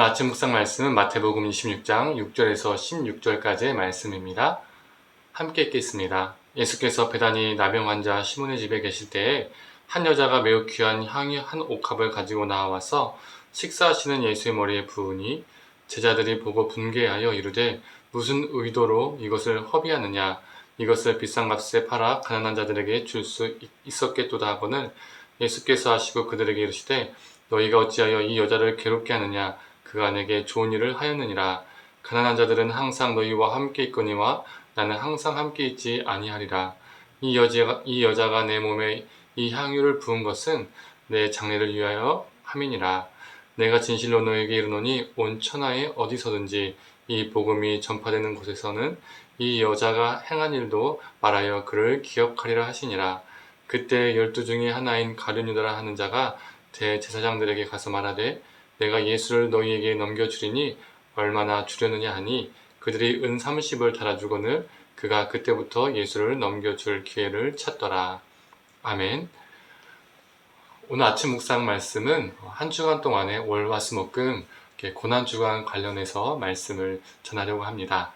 오늘 아침 묵상 말씀은 마태복음 26장 6절에서 16절까지의 말씀입니다. 함께 읽겠습니다. 예수께서 베다니 나병 환자 시몬의 집에 계실 때에 한 여자가 매우 귀한 향유 한 옥합을 가지고 나와서 식사하시는 예수의 머리에 부으니 제자들이 보고 분개하여 이르되 무슨 의도로 이것을 허비하느냐, 이것을 비싼 값에 팔아 가난한 자들에게 줄 수 있었겠도다 하거늘 예수께서 하시고 그들에게 이르시되 너희가 어찌하여 이 여자를 괴롭게 하느냐, 그가 내게 좋은 일을 하였느니라. 가난한 자들은 항상 너희와 함께 있거니와 나는 항상 함께 있지 아니하리라. 이 여자가 내 몸에 이 향유를 부은 것은 내 장례를 위하여 함이니라. 내가 진실로 너에게 이르노니 온 천하에 어디서든지 이 복음이 전파되는 곳에서는 이 여자가 행한 일도 말하여 그를 기억하리라 하시니라. 그때 12 중에 하나인 가룟 유다라 하는 자가 대제사장들에게 가서 말하되 내가 예수를 너희에게 넘겨주리니 얼마나 주려느냐 하니 그들이 은 30을 달아주거늘 그가 그때부터 예수를 넘겨줄 기회를 찾더라. 아멘. 오늘 아침 묵상 말씀은 한 주간 동안의 월화수목금 고난주간 관련해서 말씀을 전하려고 합니다.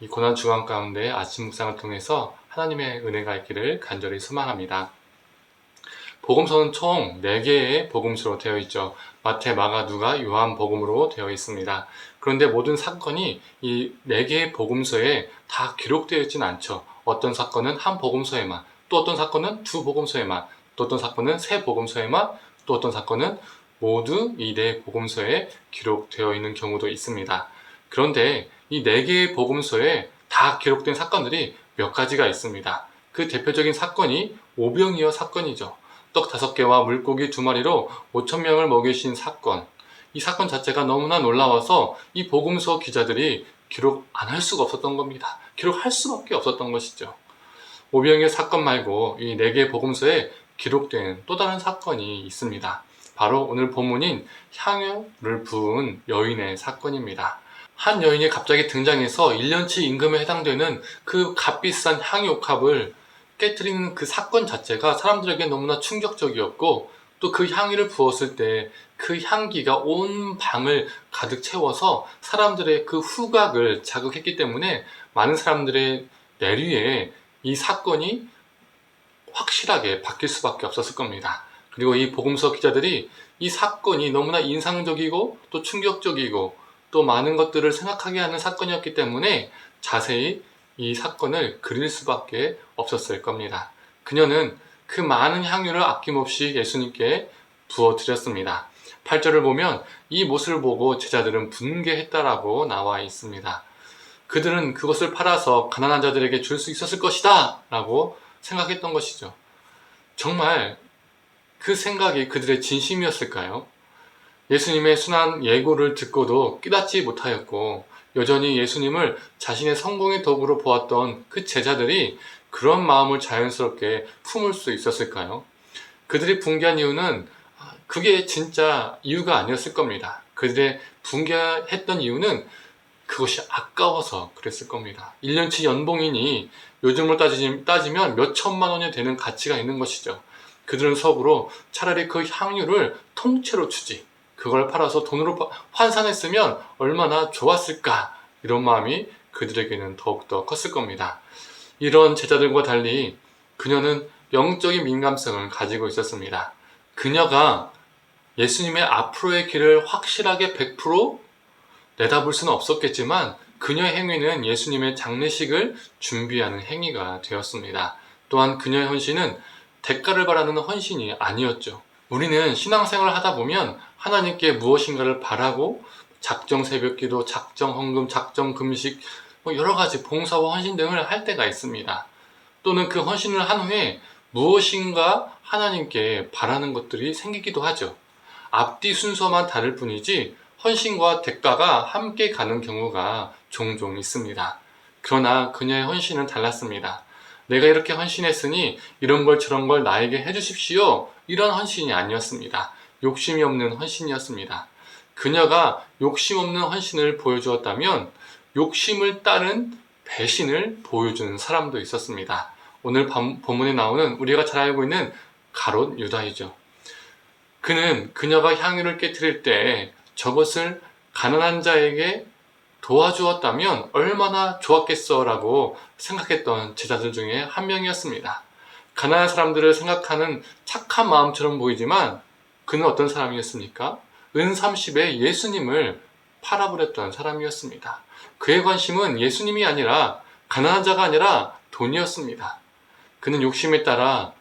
이 고난주간 가운데 아침 묵상을 통해서 하나님의 은혜가 있기를 간절히 소망합니다. 복음서는 총 4개의 복음서로 되어 있죠. 마태, 마가, 누가, 요한 복음으로 되어 있습니다. 그런데 모든 사건이 이 4개의 복음서에 다 기록되어 있지는 않죠. 어떤 사건은 한 복음서에만, 또 어떤 사건은 2 복음서에만, 또 어떤 사건은 3 복음서에만, 또 어떤 사건은 모두 이 4 복음서에 기록되어 있는 경우도 있습니다. 그런데 이 4개의 복음서에 다 기록된 사건들이 몇 가지가 있습니다. 그 대표적인 사건이 오병이어 사건이죠. 떡 5개와 물고기 2마리로 5,000명을 먹이신 사건. 이 사건 자체가 너무나 놀라워서 이 복음서 기자들이 기록 안 할 수가 없었던 겁니다. 기록할 수밖에 없었던 것이죠. 오병이어 사건 말고 이 4개의 복음서에 기록된 또 다른 사건이 있습니다. 바로 오늘 본문인 향유를 부은 여인의 사건입니다. 한 여인이 갑자기 등장해서 1년치 임금에 해당되는 그 값비싼 향유 옥합을 깨트리는 그 사건 자체가 사람들에게 너무나 충격적이었고, 또 그 향유를 부었을 때 그 향기가 온 방을 가득 채워서 사람들의 그 후각을 자극했기 때문에 많은 사람들의 뇌리에 이 사건이 확실하게 바뀔 수밖에 없었을 겁니다. 그리고 이 복음서 기자들이 이 사건이 너무나 인상적이고 또 충격적이고 또 많은 것들을 생각하게 하는 사건이었기 때문에 자세히 이 사건을 그릴 수밖에 없었을 겁니다. 그녀는 그 많은 향유를 아낌없이 예수님께 부어드렸습니다. 8절을 보면 이 모습을 보고 제자들은 분개했다라고 나와 있습니다. 그들은 그것을 팔아서 가난한 자들에게 줄 수 있었을 것이다 라고 생각했던 것이죠. 정말 그 생각이 그들의 진심이었을까요? 예수님의 순한 예고를 듣고도 깨닫지 못하였고 여전히 예수님을 자신의 성공의 도구로 보았던 그 제자들이 그런 마음을 자연스럽게 품을 수 있었을까요? 그들이 분개한 이유는 그게 진짜 이유가 아니었을 겁니다. 그들의 분개했던 이유는 그것이 아까워서 그랬을 겁니다. 1년치 연봉이니 요즘으로 따지면 몇 천만 원이 되는 가치가 있는 것이죠. 그들은 속으로 차라리 그 향유를 통째로 주지, 그걸 팔아서 돈으로 환산했으면 얼마나 좋았을까, 이런 마음이 그들에게는 더욱더 컸을 겁니다. 이런 제자들과 달리 그녀는 영적인 민감성을 가지고 있었습니다. 그녀가 예수님의 앞으로의 길을 확실하게 100% 내다볼 수는 없었겠지만 그녀의 행위는 예수님의 장례식을 준비하는 행위가 되었습니다. 또한 그녀의 헌신은 대가를 바라는 헌신이 아니었죠. 우리는 신앙생활을 하다 보면 하나님께 무엇인가를 바라고 작정 새벽기도, 작정 헌금, 작정 금식, 여러 가지 봉사와 헌신 등을 할 때가 있습니다. 또는 그 헌신을 한 후에 무엇인가 하나님께 바라는 것들이 생기기도 하죠. 앞뒤 순서만 다를 뿐이지 헌신과 대가가 함께 가는 경우가 종종 있습니다. 그러나 그녀의 헌신은 달랐습니다. 내가 이렇게 헌신했으니 이런 걸 저런 걸 나에게 해주십시오, 이런 헌신이 아니었습니다. 욕심이 없는 헌신이었습니다. 그녀가 욕심 없는 헌신을 보여주었다면 욕심을 따른 배신을 보여주는 사람도 있었습니다. 오늘 본문에 나오는 우리가 잘 알고 있는 가롯 유다이죠. 그는 그녀가 향유를 깨트릴 때 저것을 가난한 자에게 도와주었다면 얼마나 좋았겠어 라고 생각했던 제자들 중에 한 명이었습니다. 가난한 사람들을 생각하는 착한 마음처럼 보이지만 그는 어떤 사람이었습니까? 은 30에 예수님을 팔아버렸던 사람이었습니다. 그의 관심은 예수님이 아니라 가난한 자가 아니라 돈이었습니다. 그는 욕심에 따라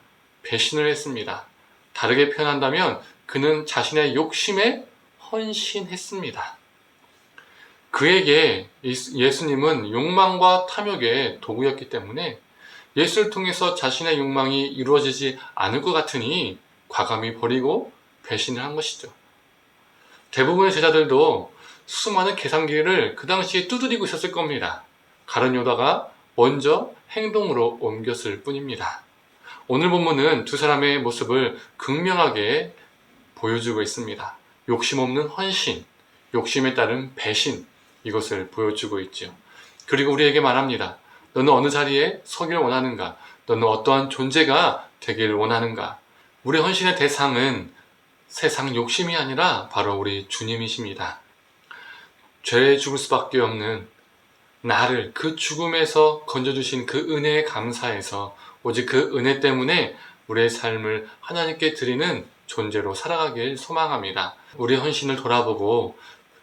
배신을 했습니다. 다르게 표현한다면 그는 자신의 욕심에 헌신했습니다. 그에게 예수님은 욕망과 탐욕의 도구였기 때문에 예수를 통해서 자신의 욕망이 이루어지지 않을 것 같으니 과감히 버리고 배신을 한 것이죠. 대부분의 제자들도 수많은 계산기를 그 당시에 두드리고 있었을 겁니다. 가룟 유다가 먼저 행동으로 옮겼을 뿐입니다. 오늘 본문은 두 사람의 모습을 극명하게 보여주고 있습니다. 욕심 없는 헌신, 욕심에 따른 배신, 이것을 보여주고 있죠. 그리고 우리에게 말합니다. 너는 어느 자리에 서기를 원하는가? 너는 어떠한 존재가 되기를 원하는가? 우리 헌신의 대상은 세상 욕심이 아니라 바로 우리 주님이십니다. 죄에 죽을 수밖에 없는 나를 그 죽음에서 건져주신 그 은혜에 감사해서 오직 그 은혜 때문에 우리의 삶을 하나님께 드리는 존재로 살아가길 소망합니다. 우리 헌신을 돌아보고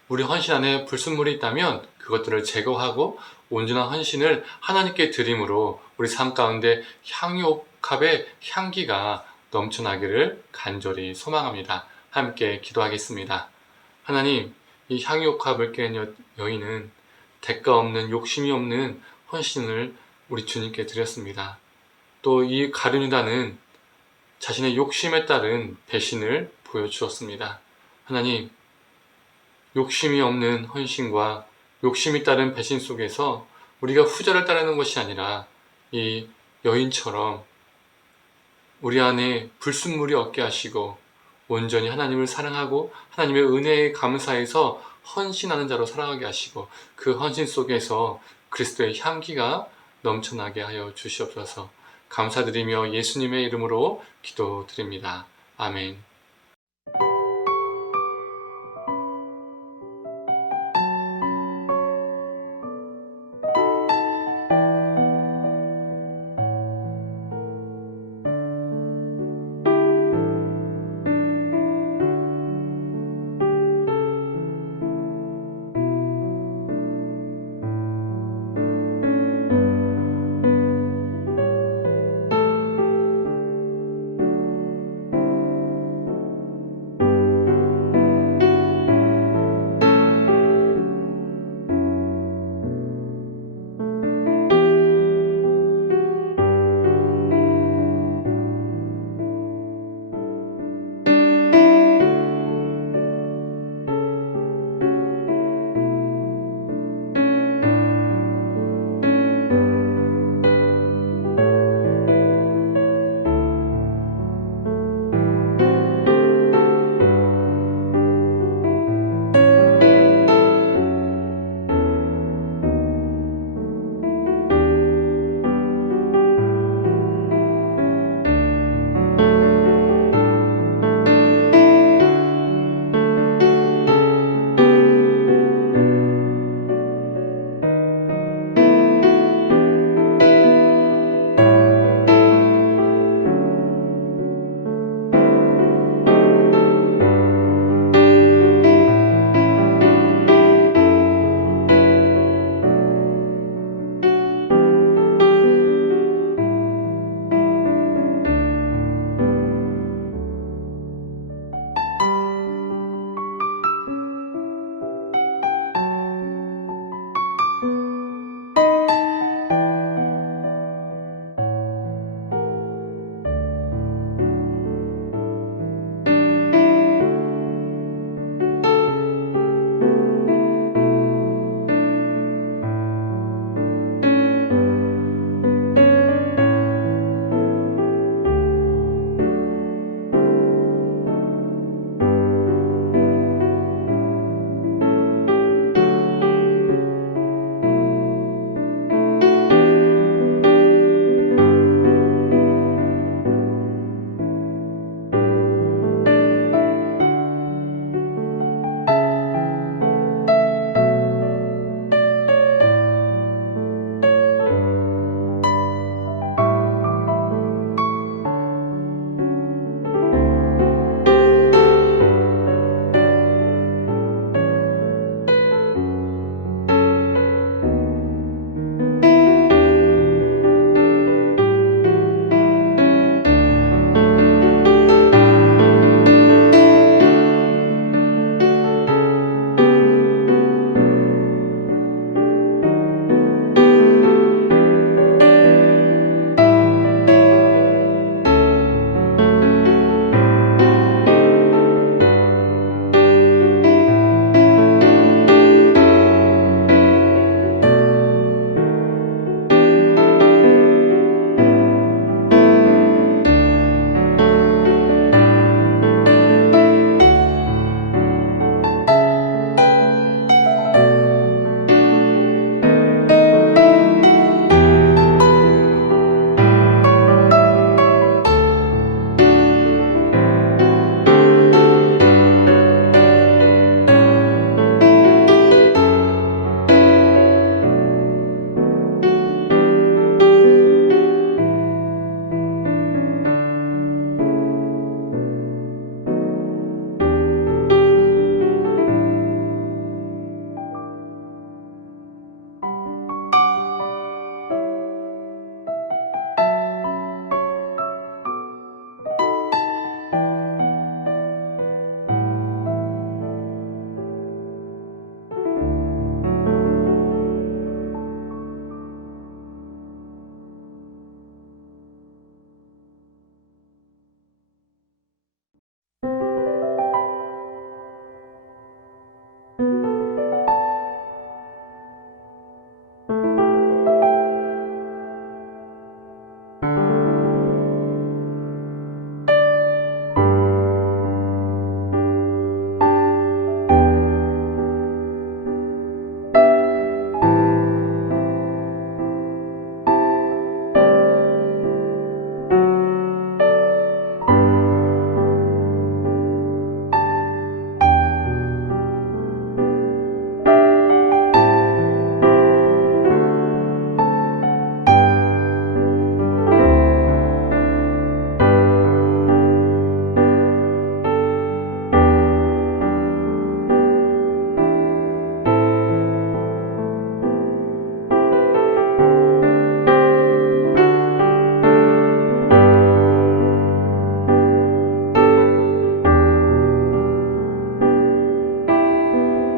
우리 헌신 안에 불순물이 있다면 그것들을 제거하고 온전한 헌신을 하나님께 드림으로 우리 삶 가운데 향유옥합의 향기가 넘쳐나기를 간절히 소망합니다. 함께 기도하겠습니다. 하나님, 이 향유옥합을 깬 여인은 대가 없는 욕심이 없는 헌신을 우리 주님께 드렸습니다. 또 이 가룟 유다는 자신의 욕심에 따른 배신을 보여주었습니다. 하나님, 욕심이 없는 헌신과 욕심이 따른 배신 속에서 우리가 후자를 따르는 것이 아니라 이 여인처럼 우리 안에 불순물이 없게 하시고 온전히 하나님을 사랑하고 하나님의 은혜에 감사해서 헌신하는 자로 살아가게 하시고 그 헌신 속에서 그리스도의 향기가 넘쳐나게 하여 주시옵소서. 감사드리며 예수님의 이름으로 기도드립니다. 아멘.